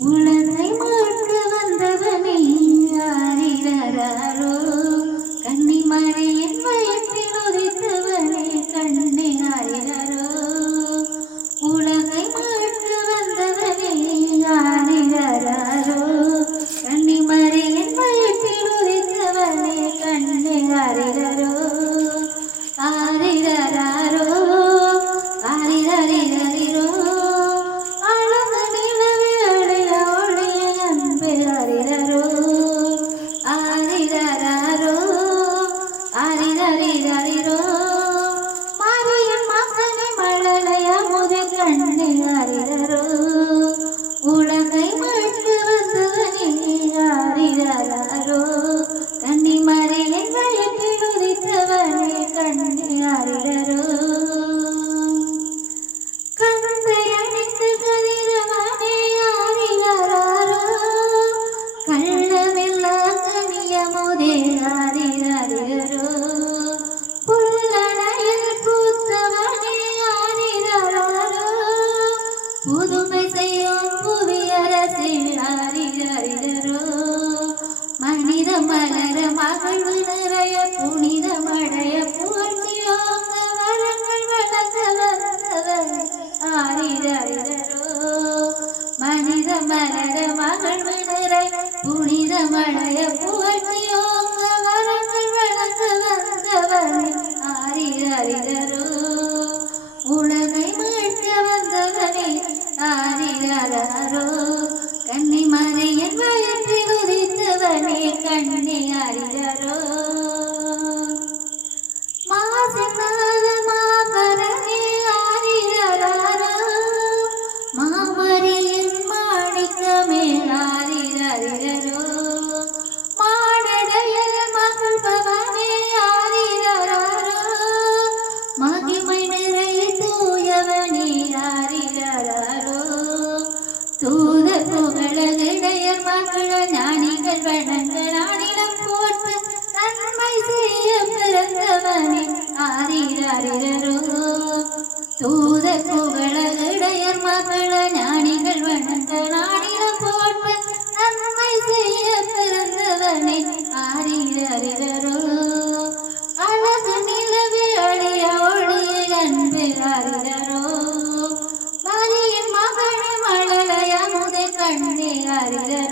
உலகை மீட்க வந்தவனே ஆரிரராரோ கன்னிமரியின் வயிற்றில் உதித்தவனே கண்ணே ஆரிரரோ உலகை மீட்க வந்தவனே ஆரிரராரோ கன்னிமரியின் வயிற்றில் உதித்தவனே கண்ணே ஆரிரரோ ஆரிரராரோ ஆரிரரிரரிரோ உலகை மீட்க வந்தவனே ஆரிரராரோ கன்னிமரியின் வயிற்றில் உதித்தவனே கண்ணே ஆரிரரோ கந்தை அணிந்து கதிரவனே ஆரிரராரோ கள்ளமில்லா கனியமுதே ஆரிரரிரோ புல்லணையில் பூத்தவனே ஆரிரராரோ புதுமை செய்யும் புவியரசே ஆரிரரிரோ மனித மலர மகிழ்வு நிறைய புனித மழைய பூர்த்தியோங்க வரங்கள் வளர்ந்த வந்தவர் ஆரிரரிரோ மனித மலர மகிழ்வு நிறை புனித மழைய பூர்த்தியோங்க வரங்கள் வளர்ந்த வந்தவர் ஆரிரரிரோ உலகை மீட்க வந்தவனே ஆரிரராரோ கன்னிமரியின் வயிற்றில் உதித்தவனே கண்ணே ஆரிரரோ மாசினாத மாபரனே ஆரிரராரோ மாமரியின் மாணிக்கமே ஆரிரரிரோ மாடடையில் மகிழ்பவனே ஆரிரராரோ மகிமை நிறைய தூயவனே ஆரிரராரோ தூத புகழகிடையர் மகள ஞானிகள் வணங்க நானிடம் போற்று நன்மை செய்ய பிறந்தவனே ஆரிரரிரோ தூத புகழகிடையர் மகள ஞானிகள் வணங்க நானிடம் போற்று நன்மை செய்ய பிறந்தவனே ஆரிரரிரோ அழகு நிலவு அழிய ஒளியில் அன்பு ஆரிரரோ மரியின் மகனே மழலைய முதை கண்ணே ஆரிரரோ